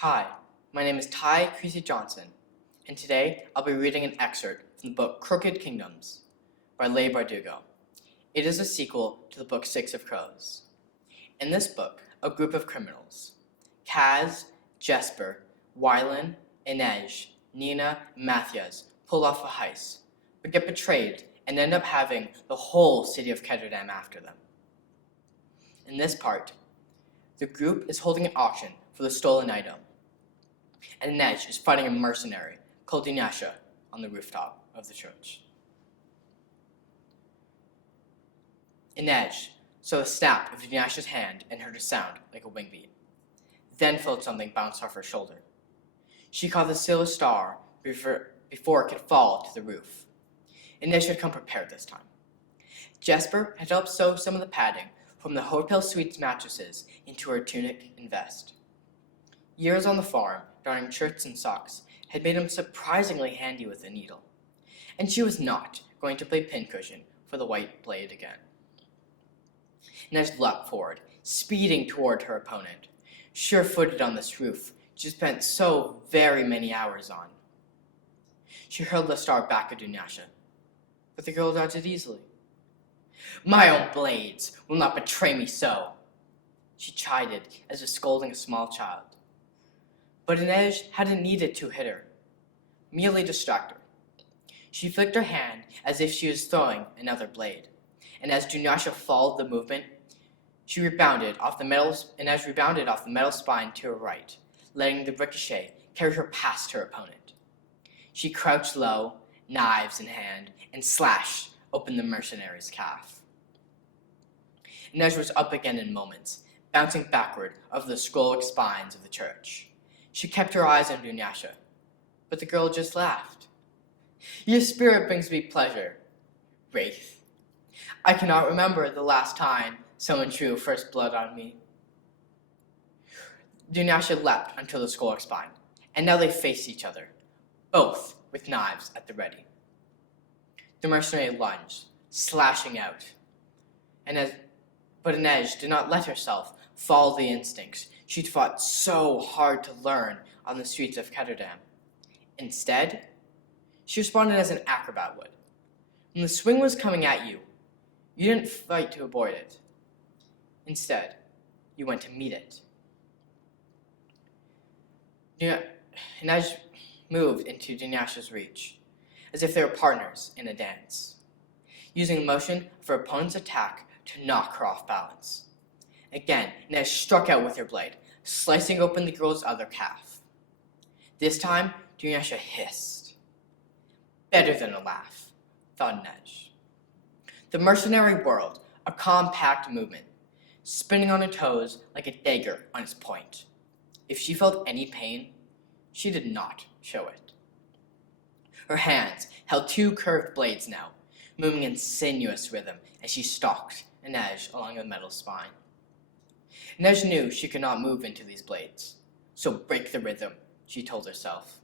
Hi, my name is Ty Krecsy-Johnson, and today I'll be reading an excerpt from the book Crooked Kingdoms by Leigh Bardugo. It is a sequel to the book Six of Crows. In this book, a group of criminals, Kaz, Jesper, Wylan, Inej, Nina, and Matthias, pull off a heist, but get betrayed and end up having the whole city of Ketterdam after them. In this part, the group is holding an auction for the stolen item, and Inej is fighting a mercenary called Dunyasha on the rooftop of the church. Inej saw the snap of Dunyasha's hand and heard a sound like a wing beat, then felt something bounce off her shoulder. She caught the silver star before it could fall to the roof. Inej had come prepared this time. Jesper had helped sew some of the padding from the hotel suite's mattresses into her tunic and vest. Years on the farm, darning shirts and socks, had made him surprisingly handy with a needle, and she was not going to play pincushion for the white blade again. Inej leapt forward, speeding toward her opponent, sure-footed on this roof she spent so very many hours on. She hurled the star back at Dunyasha, but the girl dodged it easily. "My own blades will not betray me so," she chided as if scolding a small child. But Inej hadn't needed to hit her, merely distract her. She flicked her hand as if she was throwing another blade, and as Dunyasha followed the movement, Inej rebounded off the metal spine to her right, letting the ricochet carry her past her opponent. She crouched low, knives in hand, and slashed open the mercenary's calf. Inej was up again in moments, bouncing backward over the scrollic spines of the church. She kept her eyes on Dunyasha, but the girl just laughed. "Your spirit brings me pleasure, Wraith. I cannot remember the last time someone drew first blood on me." Dunyasha leapt onto the scrollic spine, and now they faced each other, both with knives at the ready. The mercenary lunged, slashing out, but Inej did not let herself follow the instincts she'd fought so hard to learn on the streets of Ketterdam. Instead, she responded as an acrobat would. When the swing was coming at you, you didn't fight to avoid it. Instead, you went to meet it. Inej moved into Dunyasha's reach, as if they were partners in a dance, using the motion of her opponent's attack to knock her off balance. Again, Inej struck out with her blade, slicing open the girl's other calf. This time, Dunyasha hissed. Better than a laugh, thought Inej. The mercenary whirled, a compact movement, spinning on her toes like a dagger on its point. If she felt any pain, she did not show it. Her hands held two curved blades now, moving in sinuous rhythm as she stalked Inej along the metal spine. Inej knew she could not move into these blades, so break the rhythm, she told herself.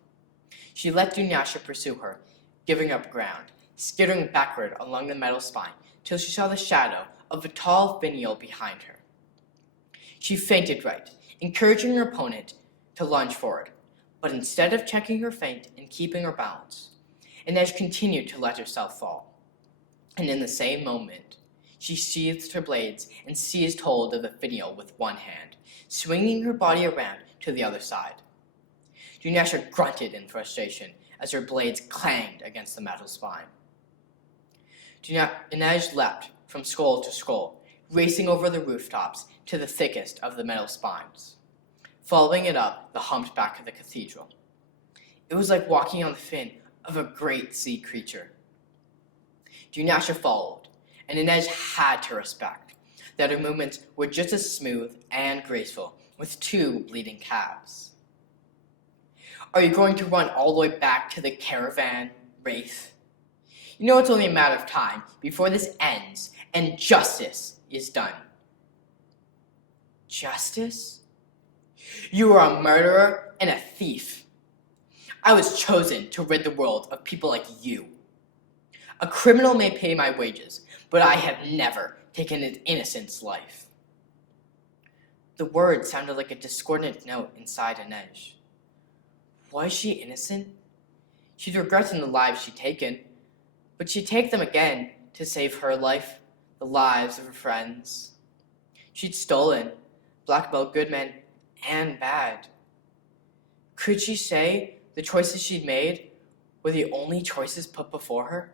She let Dunyasha pursue her, giving up ground, skittering backward along the metal spine till she saw the shadow of a tall finial behind her. She feinted right, encouraging her opponent to lunge forward, but instead of checking her feint and keeping her balance, Inej continued to let herself fall. And in the same moment, she sheathed her blades and seized hold of the finial with one hand, swinging her body around to the other side. Dunyasha grunted in frustration as her blades clanged against the metal spine. Inej leapt from skull to skull, racing over the rooftops to the thickest of the metal spines, following it up the humped back of the cathedral. It was like walking on the fin of a great sea creature. Dunyasha followed, and Inej had to respect that her movements were just as smooth and graceful with two bleeding calves. "Are you going to run all the way back to the caravan, Wraith? You know it's only a matter of time before this ends and justice is done." "Justice? You are a murderer and a thief. I was chosen to rid the world of people like you. A criminal may pay my wages, but I have never taken an innocent's life." The word sounded like a discordant note inside Inej. Was she innocent? She'd regretted the lives she'd taken, but she'd take them again to save her life, the lives of her friends. She'd stolen, blackmailed good men and bad. Could she say the choices she'd made were the only choices put before her?